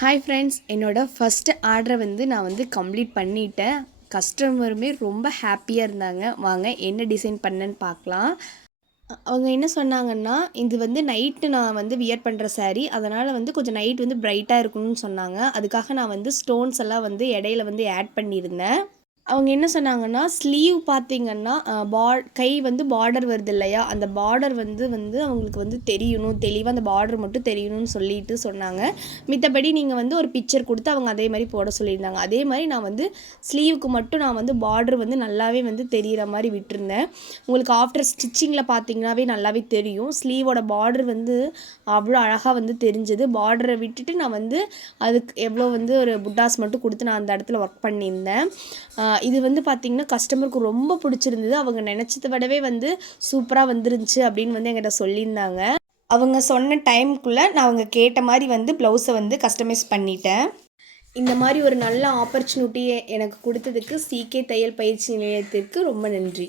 Hi friends, என்னோடய first ஆர்டரை நான் கம்ப்ளீட் பண்ணிட்டேன். கஸ்டமருமே ரொம்ப ஹாப்பியாக இருந்தாங்க. வாங்க என்ன டிசைன் பண்ணேன்னு பார்க்கலாம். அவங்க என்ன சொன்னாங்கன்னா, இது நைட்டு நான் வியர் பண்ணுற சாரீ. அதனால் கொஞ்சம் நைட் பிரைட்டாக இருக்கணும்னு சொன்னாங்க. அதுக்காக நான் ஸ்டோன்ஸ் எல்லாம் இடையில ஆட் பண்ணியிருந்தேன். அவங்க என்ன சொன்னாங்கன்னா, ஸ்லீவ் பார்த்தீங்கன்னா, கை பார்டர் வருது இல்லையா, அந்த பார்டர் அவங்களுக்கு தெரியணும், தெளிவாக அந்த பார்டர் மட்டும் தெரியணும்னு சொல்லிட்டு சொன்னாங்க. மித்தபடி நீங்கள் ஒரு பிக்சர் கொடுத்து அவங்க அதே மாதிரி போட சொல்லியிருந்தாங்க. அதே மாதிரி நான் ஸ்லீவுக்கு மட்டும் நான் பார்டர் நல்லாவே தெரிகிற மாதிரி விட்டுருந்தேன். உங்களுக்கு ஆஃப்டர் ஸ்டிச்சிங்கில் பார்த்தீங்கன்னாவே நல்லாவே தெரியும். ஸ்லீவோட பார்டர் அவ்வளோ அழகாக தெரிஞ்சது. பார்டரை விட்டுட்டு நான் அதுக்கு எவ்வளோ ஒரு புட்டாஸ் மட்டும் கொடுத்து நான் அந்த இடத்துல ஒர்க் பண்ணியிருந்தேன். இது பார்த்திங்கன்னா கஸ்டமருக்கு ரொம்ப பிடிச்சிருந்தது. அவங்க நினச்சதை விடவே சூப்பராக வந்துருந்துச்சு அப்படின்னு என்கிட்ட சொல்லியிருந்தாங்க. அவங்க சொன்ன டைமுக்குள்ளே நான் அவங்க கேட்ட மாதிரி ப்ளவுஸை கஸ்டமைஸ் பண்ணிட்டேன். இந்த மாதிரி ஒரு நல்ல ஆப்பர்ச்சுனிட்டியை எனக்கு கொடுத்ததுக்கு சிகே தையல் பயிற்சி நிலையத்திற்கு ரொம்ப நன்றி.